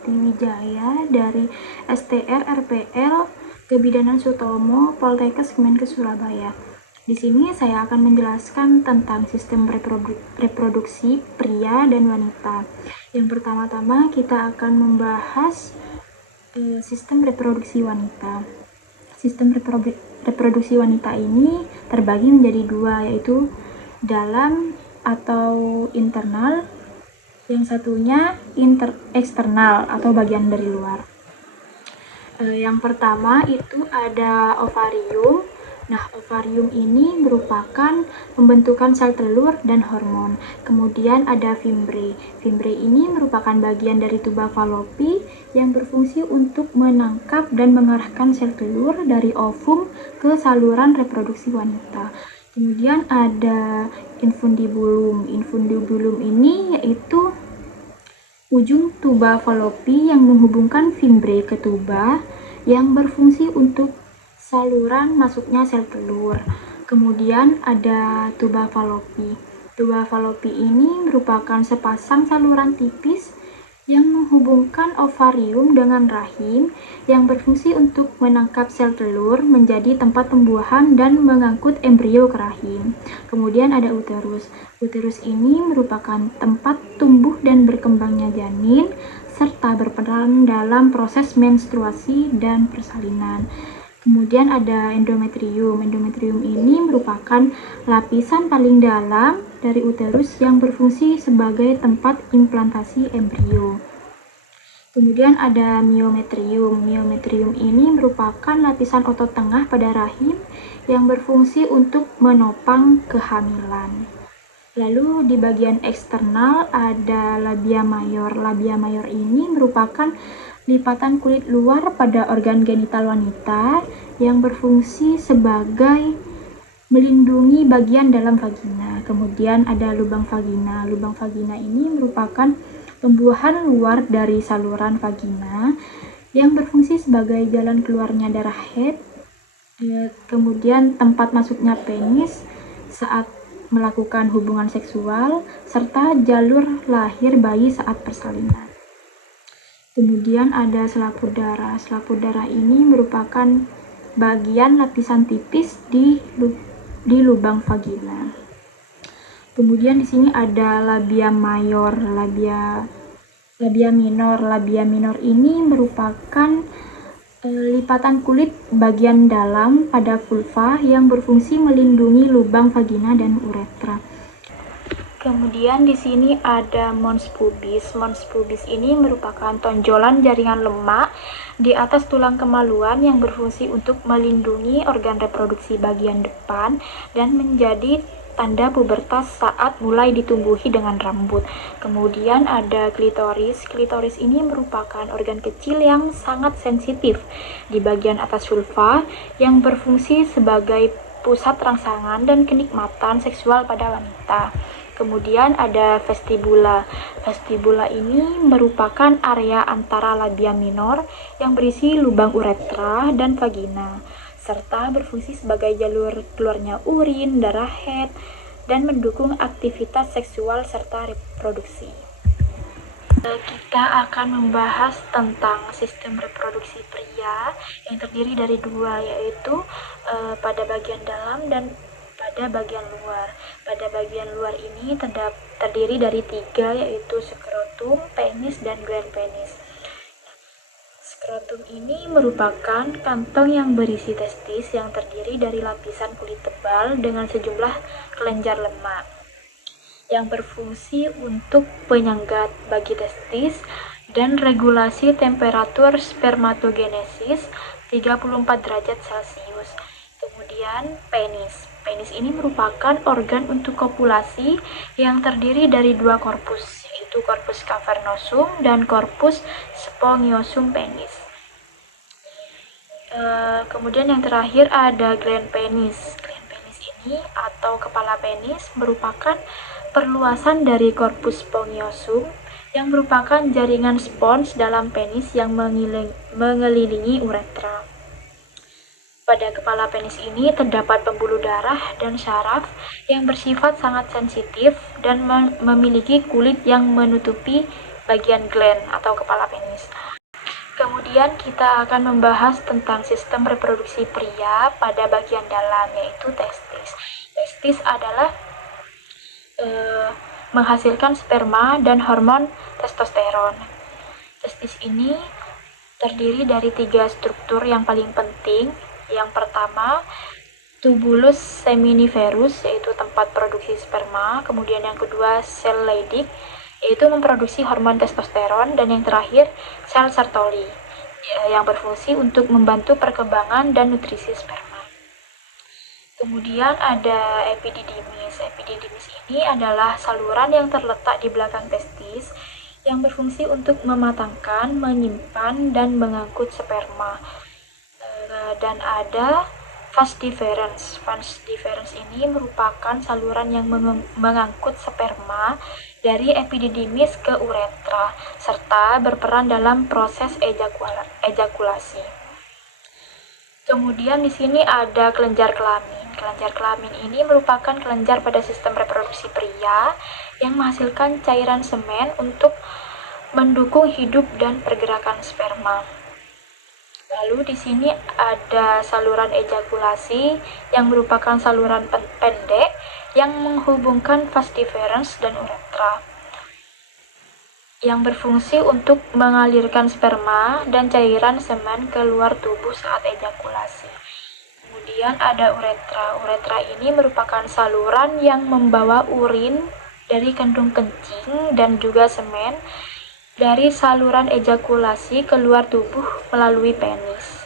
Sakti Wijaya dari STR RPL Kebidanan Sutomo Poltekkes Kemenkes Surabaya. Di sini saya akan menjelaskan tentang sistem reproduksi pria dan wanita. Yang pertama-tama kita akan membahas sistem reproduksi wanita. Sistem reproduksi wanita ini terbagi menjadi dua, yaitu dalam atau internal, yang satunya eksternal atau bagian dari luar. Yang pertama itu ada ovarium. Nah, ovarium ini merupakan pembentukan sel telur dan hormon. Kemudian ada fimbre. Fimbre ini merupakan bagian dari tuba falopi yang berfungsi untuk menangkap dan mengarahkan sel telur dari ovum ke saluran reproduksi wanita. Kemudian ada infundibulum. Infundibulum ini yaitu ujung tuba falopi yang menghubungkan fimbre ke tuba yang berfungsi untuk saluran masuknya sel telur. Kemudian ada tuba falopi. Tuba falopi ini merupakan sepasang saluran tipis yang menghubungkan ovarium dengan rahim yang berfungsi untuk menangkap sel telur menjadi tempat pembuahan dan mengangkut embrio ke rahim. Kemudian ada uterus. Uterus ini merupakan tempat tumbuh dan berkembangnya janin serta berperan dalam proses menstruasi dan persalinan. Kemudian ada endometrium. Endometrium ini merupakan lapisan paling dalam dari uterus yang berfungsi sebagai tempat implantasi embrio. Kemudian ada miometrium. Miometrium ini merupakan lapisan otot tengah pada rahim yang berfungsi untuk menopang kehamilan. Lalu di bagian eksternal ada labia mayor. Labia mayor ini merupakan lipatan kulit luar pada organ genital wanita yang berfungsi sebagai melindungi bagian dalam vagina. Kemudian ada lubang vagina. Lubang vagina ini merupakan pembuahan luar dari saluran vagina yang berfungsi sebagai jalan keluarnya darah head, kemudian tempat masuknya penis saat melakukan hubungan seksual, serta jalur lahir bayi saat persalinan. Kemudian ada selaput darah. Selaput darah ini merupakan bagian lapisan tipis di lubang vagina. Kemudian di sini ada labia mayor, labia minor. Labia minor ini merupakan lipatan kulit bagian dalam pada vulva yang berfungsi melindungi lubang vagina dan uretra. Kemudian di sini ada mons pubis. Mons pubis ini merupakan tonjolan jaringan lemak di atas tulang kemaluan yang berfungsi untuk melindungi organ reproduksi bagian depan dan menjadi tanda pubertas saat mulai ditumbuhi dengan rambut. Kemudian ada klitoris. Klitoris ini merupakan organ kecil yang sangat sensitif di bagian atas vulva yang berfungsi sebagai pusat rangsangan dan kenikmatan seksual pada wanita. Kemudian ada vestibula. Vestibula ini merupakan area antara labia minor yang berisi lubang uretra dan vagina, serta berfungsi sebagai jalur keluarnya urin, darah head, dan mendukung aktivitas seksual serta reproduksi. Kita akan membahas tentang sistem reproduksi pria yang terdiri dari dua, yaitu pada bagian dalam dan pada bagian luar. Pada bagian luar ini terdiri dari tiga, yaitu skrotum, penis, dan gland penis. Skrotum ini merupakan kantong yang berisi testis yang terdiri dari lapisan kulit tebal dengan sejumlah kelenjar lemak yang berfungsi untuk penyangga bagi testis dan regulasi temperatur spermatogenesis 34 derajat Celcius. Kemudian penis. Penis ini merupakan organ untuk kopulasi yang terdiri dari dua korpus, yaitu korpus cavernosum dan korpus spongiosum penis. Kemudian yang terakhir ada gland penis. Gland penis ini atau kepala penis merupakan perluasan dari korpus spongiosum yang merupakan jaringan spons dalam penis yang mengelilingi uretra. Pada kepala penis ini terdapat pembuluh darah dan syaraf yang bersifat sangat sensitif dan memiliki kulit yang menutupi bagian gland atau kepala penis. Kemudian kita akan membahas tentang sistem reproduksi pria pada bagian dalam, yaitu testis. Testis adalah menghasilkan sperma dan hormon testosteron. Testis ini terdiri dari 3 struktur yang paling penting. Yang pertama, tubulus seminiferus, yaitu tempat produksi sperma. Kemudian yang kedua, sel Leydig, yaitu memproduksi hormon testosteron. Dan yang terakhir, sel Sertoli, yang berfungsi untuk membantu perkembangan dan nutrisi sperma. Kemudian ada epididymis. Epididymis ini adalah saluran yang terletak di belakang testis yang berfungsi untuk mematangkan, menyimpan, dan mengangkut sperma. Dan ada vas deferens. Vas deferens ini merupakan saluran yang mengangkut sperma dari epididymis ke uretra, serta berperan dalam proses ejakulasi. Kemudian di sini ada kelenjar kelamin. Kelenjar kelamin ini merupakan kelenjar pada sistem reproduksi pria yang menghasilkan cairan semen untuk mendukung hidup dan pergerakan sperma. Lalu di sini ada saluran ejakulasi yang merupakan saluran pendek yang menghubungkan vas deferens dan uretra, yang berfungsi untuk mengalirkan sperma dan cairan semen keluar tubuh saat ejakulasi. Kemudian ada uretra. Uretra ini merupakan saluran yang membawa urin dari kandung kencing dan juga semen dari saluran ejakulasi keluar tubuh melalui penis.